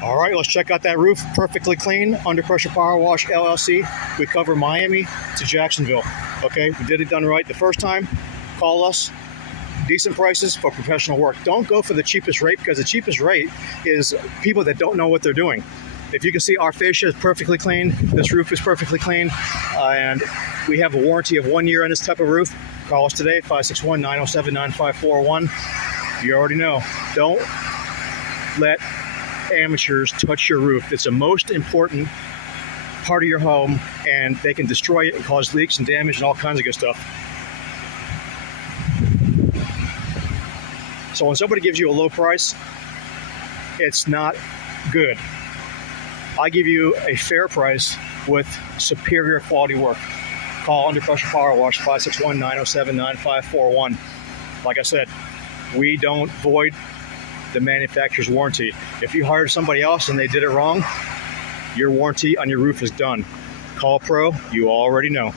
All right, let's check out that roof. Perfectly clean, Under Pressure Power Wash LLC. We cover Miami to Jacksonville. Okay, we did it done right the first time. Call us. Decent prices for professional work. Don't go for the cheapest rate, because the cheapest rate is people that don't know what they're doing. If you can see, our fascia is perfectly clean. This roof is perfectly clean. And we have a warranty of 1 year on this type of roof. Call us today, 561-907-9541. You already know. Don't let amateurs touch your roof. It's the most important part of your home, and they can destroy it and cause leaks and damage and all kinds of good stuff. So when somebody gives you a low price, it's not good. I give you a fair price with superior quality work. Call Under Pressure Power Wash, 561-907-9541. Like I said, we don't void the manufacturer's warranty. If you hired somebody else and they did it wrong, your warranty on your roof is done. Call Pro, you already know.